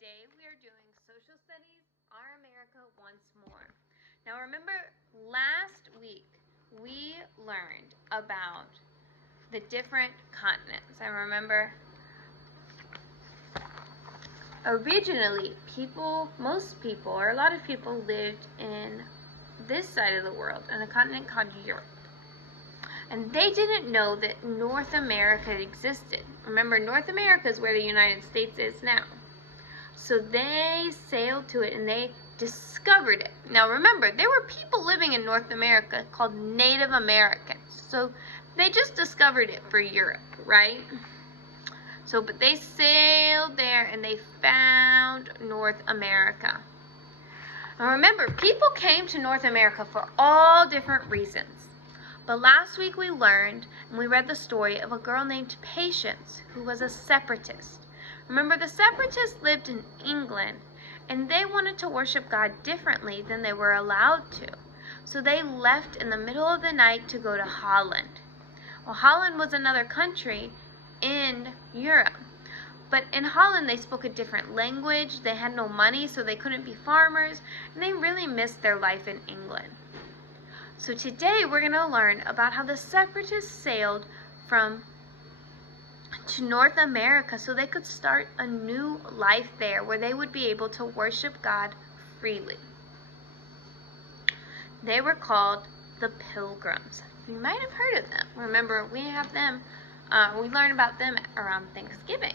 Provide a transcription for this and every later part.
Today we are doing Social Studies, Our America Once More. Now remember, last week we learned about the different continents. I remember originally most people, or a lot of people lived in this side of the world, on a continent called Europe. And they didn't know that North America existed. Remember, North America is where the United States is now. So they sailed to it and they discovered it. Now remember, there were people living in North America called Native Americans. So they just discovered it for Europe, right? But they sailed there and they found North America. Now remember, people came to North America for all different reasons. But last week we learned and we read the story of a girl named Patience who was a separatist. Remember, the separatists lived in England and they wanted to worship God differently than they were allowed to. So they left in the middle of the night to go to Holland. Well, Holland was another country in Europe. But in Holland they spoke a different language, they had no money, so they couldn't be farmers, and they really missed their life in England. So today we're going to learn about how the separatists sailed to North America so they could start a new life there where they would be able to worship God freely. They were called the Pilgrims. You might have heard of them. Remember, we learn about them around Thanksgiving.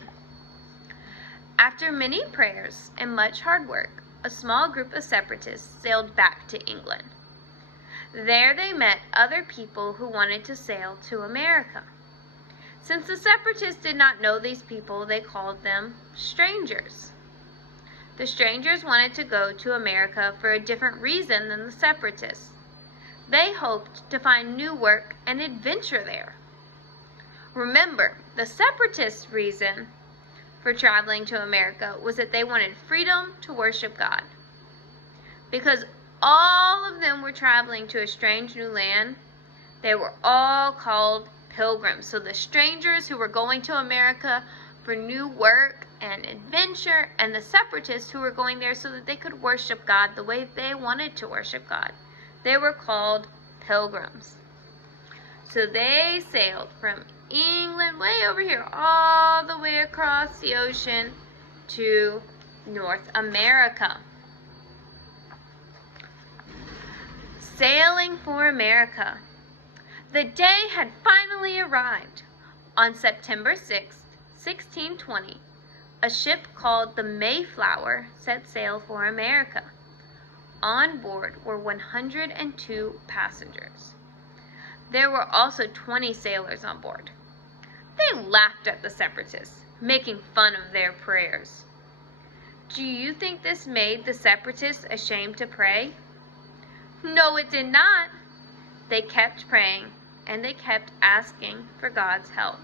After many prayers and much hard work, a small group of separatists sailed back to England. There they met other people who wanted to sail to America. Since the separatists did not know these people, they called them strangers. The strangers wanted to go to America for a different reason than the separatists. They hoped to find new work and adventure there. Remember, the separatists' reason for traveling to America was that they wanted freedom to worship God. Because all of them were traveling to a strange new land, they were all called pilgrims. So the strangers who were going to America for new work and adventure, and the separatists who were going there so that they could worship God the way they wanted to worship God, they were called pilgrims. So they sailed from England, way over here, all the way across the ocean to North America. Sailing for America. The day had finally arrived. On September 6, 1620, a ship called the Mayflower set sail for America. On board were 102 passengers. There were also 20 sailors on board. They laughed at the separatists, making fun of their prayers. Do you think this made the separatists ashamed to pray? No, it did not. They kept praying, and they kept asking for God's help.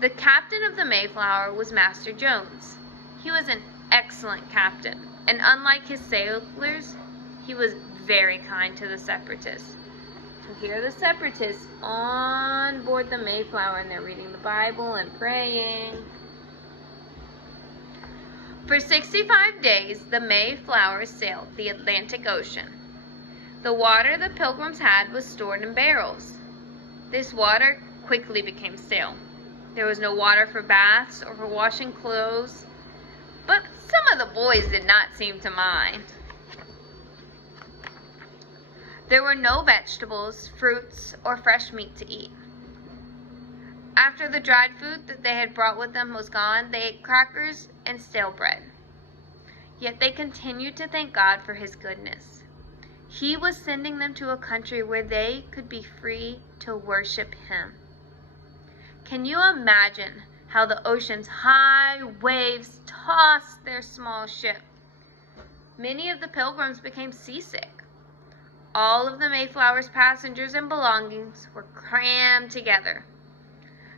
The captain of the Mayflower was Master Jones. He was an excellent captain, and unlike his sailors, he was very kind to the separatists. So here are the separatists on board the Mayflower, and they're reading the Bible and praying. For 65 days, the Mayflower sailed the Atlantic Ocean. The water the Pilgrims had was stored in barrels. This water quickly became stale. There was no water for baths or for washing clothes, but some of the boys did not seem to mind. There were no vegetables, fruits, or fresh meat to eat. After the dried food that they had brought with them was gone, they ate crackers and stale bread. Yet they continued to thank God for His goodness. He was sending them to a country where they could be free to worship Him. Can you imagine how the ocean's high waves tossed their small ship? Many of the pilgrims became seasick. All of the Mayflower's passengers and belongings were crammed together.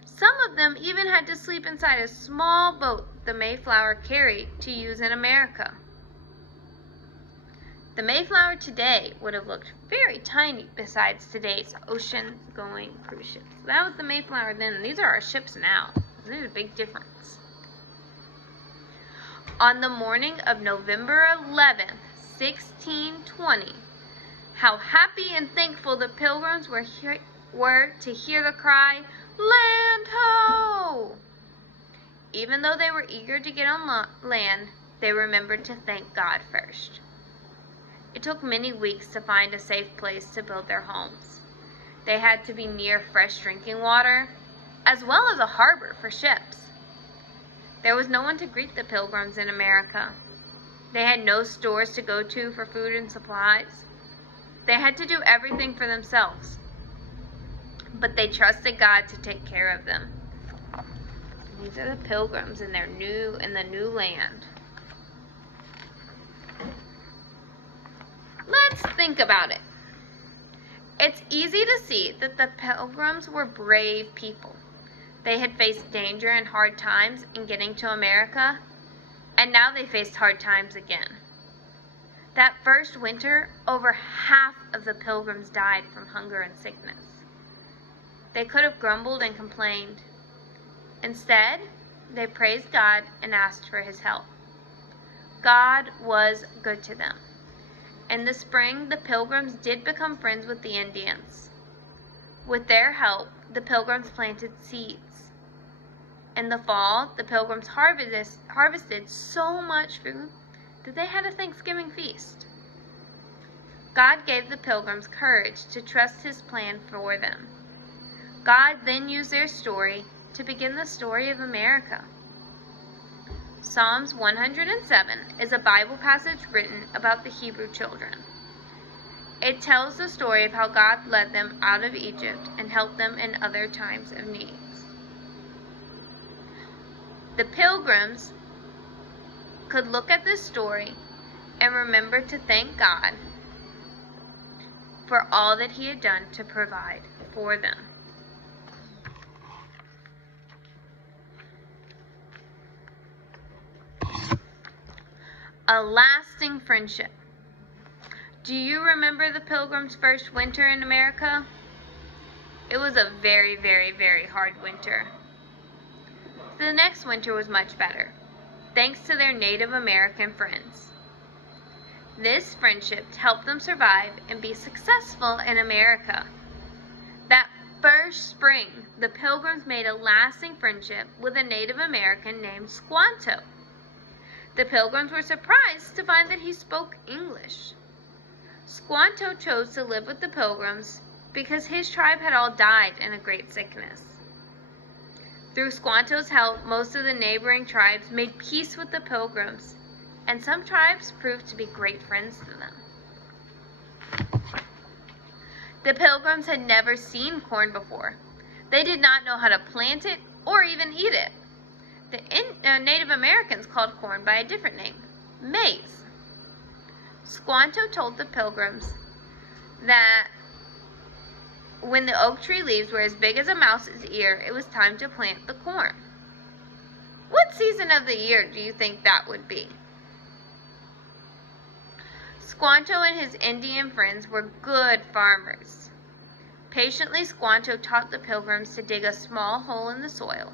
Some of them even had to sleep inside a small boat the Mayflower carried to use in America. The Mayflower today would have looked very tiny besides today's ocean-going cruise ships. That was the Mayflower then. These are our ships now. There's a big difference. On the morning of November 11th, 1620, how happy and thankful the Pilgrims were to hear the cry, "Land ho!" Even though they were eager to get on land, they remembered to thank God first. It took many weeks to find a safe place to build their homes. They had to be near fresh drinking water, as well as a harbor for ships. There was no one to greet the Pilgrims in America. They had no stores to go to for food and supplies. They had to do everything for themselves. But they trusted God to take care of them. These are the Pilgrims in the new land. Let's think about it. It's easy to see that the Pilgrims were brave people. They had faced danger and hard times in getting to America, and now they faced hard times again. That first winter, over half of the Pilgrims died from hunger and sickness. They could have grumbled and complained. Instead, they praised God and asked for His help. God was good to them. In the spring, the Pilgrims did become friends with the Indians. With their help, the Pilgrims planted seeds. In the fall, the Pilgrims harvested so much food that they had a Thanksgiving feast. God gave the Pilgrims courage to trust His plan for them. God then used their story to begin the story of America. Psalms 107 is a Bible passage written about the Hebrew children. It tells the story of how God led them out of Egypt and helped them in other times of need. The Pilgrims could look at this story and remember to thank God for all that He had done to provide for them. A lasting friendship. Do you remember the Pilgrims' first winter in America? It was a very, very, very hard winter. The next winter was much better, thanks to their Native American friends. This friendship helped them survive and be successful in America. That first spring, the Pilgrims made a lasting friendship with a Native American named Squanto. The Pilgrims were surprised to find that he spoke English. Squanto chose to live with the Pilgrims because his tribe had all died in a great sickness. Through Squanto's help, most of the neighboring tribes made peace with the Pilgrims, and some tribes proved to be great friends to them. The Pilgrims had never seen corn before. They did not know how to plant it or even eat it. The Native Americans called corn by a different name, maize. Squanto told the Pilgrims that when the oak tree leaves were as big as a mouse's ear, it was time to plant the corn. What season of the year do you think that would be? Squanto and his Indian friends were good farmers. Patiently, Squanto taught the Pilgrims to dig a small hole in the soil.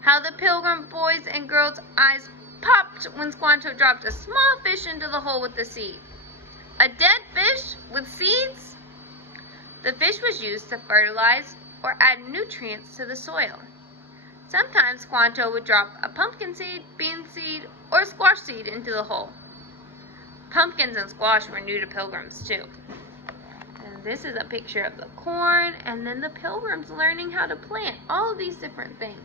How the Pilgrim boys and girls' eyes popped when Squanto dropped a small fish into the hole with the seed. A dead fish with seeds? The fish was used to fertilize or add nutrients to the soil. Sometimes Squanto would drop a pumpkin seed, bean seed, or squash seed into the hole. Pumpkins and squash were new to Pilgrims too. And this is a picture of the corn, and then the Pilgrims learning how to plant all of these different things.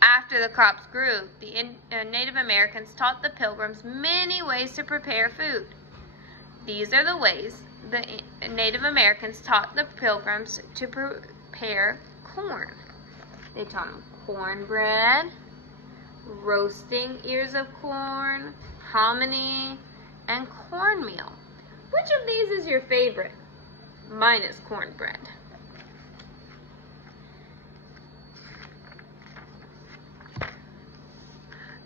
After the crops grew, the Native Americans taught the Pilgrims many ways to prepare food. These are the ways the Native Americans taught the Pilgrims to prepare corn. They taught them cornbread, roasting ears of corn, hominy, and cornmeal. Which of these is your favorite? Mine is cornbread.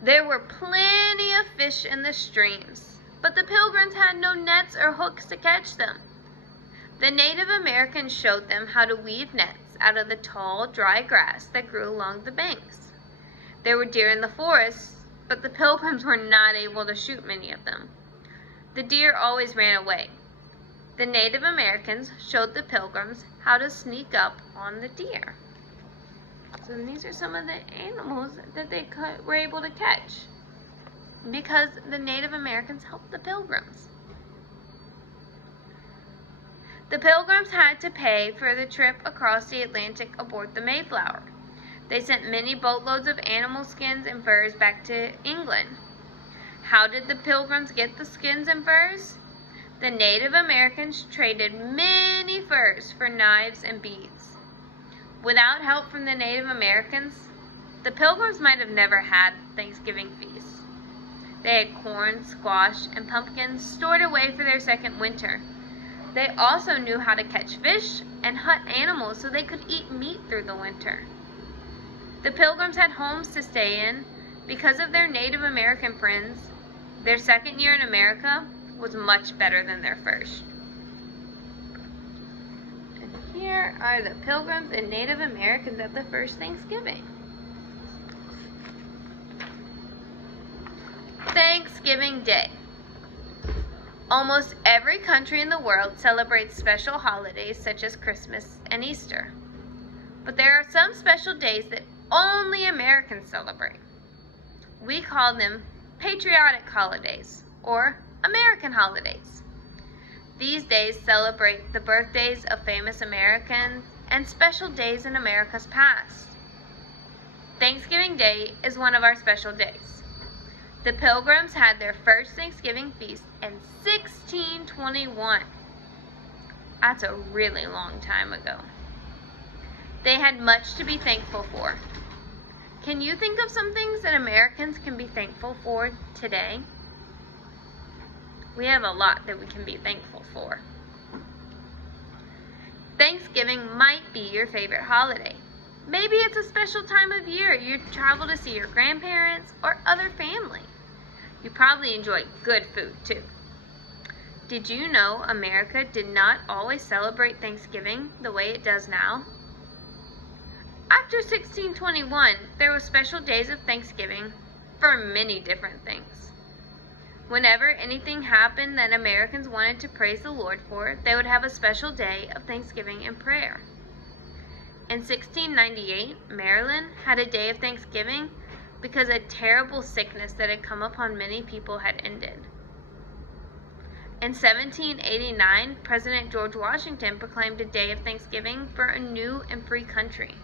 There were plenty of fish in the streams, but the Pilgrims had no nets or hooks to catch them. The Native Americans showed them how to weave nets out of the tall, dry grass that grew along the banks. There were deer in the forest, but the Pilgrims were not able to shoot many of them. The deer always ran away. The Native Americans showed the Pilgrims how to sneak up on the deer. So these are some of the animals that they were able to catch because the Native Americans helped the Pilgrims. The Pilgrims had to pay for the trip across the Atlantic aboard the Mayflower. They sent many boatloads of animal skins and furs back to England. How did the Pilgrims get the skins and furs? The Native Americans traded many furs for knives and beads. Without help from the Native Americans, the Pilgrims might have never had Thanksgiving feast. They had corn, squash, and pumpkins stored away for their second winter. They also knew how to catch fish and hunt animals so they could eat meat through the winter. The Pilgrims had homes to stay in. Because of their Native American friends, their second year in America was much better than their first. And here are the Pilgrims and Native Americans at the first Thanksgiving. Thanksgiving Day. Almost every country in the world celebrates special holidays such as Christmas and Easter. But there are some special days that only Americans celebrate. We call them patriotic holidays or American holidays. These days celebrate the birthdays of famous Americans and special days in America's past. Thanksgiving Day is one of our special days. The Pilgrims had their first Thanksgiving feast in 1621. That's a really long time ago. They had much to be thankful for. Can you think of some things that Americans can be thankful for today? We have a lot that we can be thankful for. Thanksgiving might be your favorite holiday. Maybe it's a special time of year you travel to see your grandparents or other family. You probably enjoy good food too. Did you know America did not always celebrate Thanksgiving the way it does now? After 1621, there were special days of Thanksgiving for many different things. Whenever anything happened that Americans wanted to praise the Lord for, they would have a special day of Thanksgiving and prayer. In 1698, Maryland had a day of Thanksgiving because a terrible sickness that had come upon many people had ended. In 1789, President George Washington proclaimed a day of Thanksgiving for a new and free country.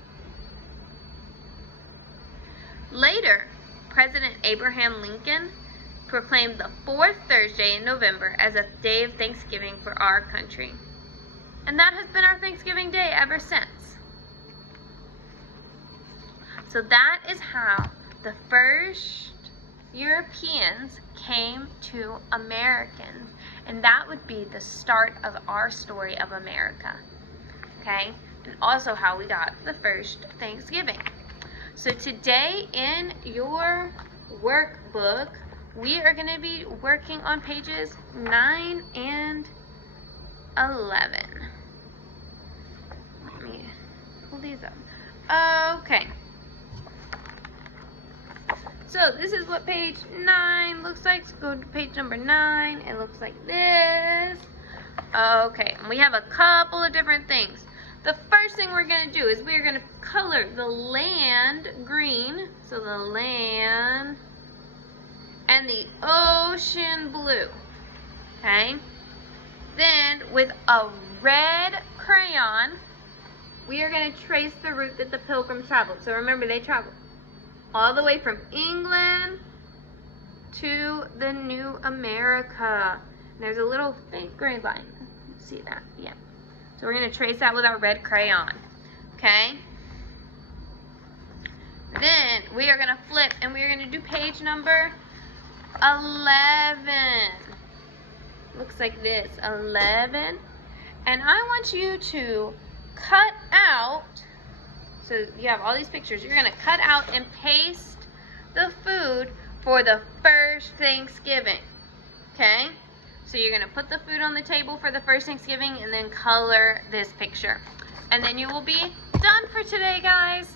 Later, President Abraham Lincoln proclaimed the fourth Thursday in November as a day of Thanksgiving for our country. And that has been our Thanksgiving Day ever since. So that is how the first Europeans came to Americans. And that would be the start of our story of America. Okay? And also how we got the first Thanksgiving. So today in your workbook, we are going to be working on pages 9 and 11. Let me pull these up. Okay. So this is what page 9 looks like. So go to page number 9. It looks like this. Okay, and we have a couple of different things. The first thing we're going to do is we're going to color the land green. So the land and the ocean blue. Okay? Then with a red crayon, we are going to trace the route that the Pilgrims traveled. So remember, they traveled all the way from England to the New America. And there's a little faint gray line. See that? Yeah. So we're going to trace that with our red crayon. Okay? Then we are going to flip and we are going to do page number 11. Looks like this. 11. And I want you to cut out, so you have all these pictures, you're going to cut out and paste the food for the first Thanksgiving. Okay? So you're going to put the food on the table for the first Thanksgiving and then color this picture. And then you will be done for today, guys.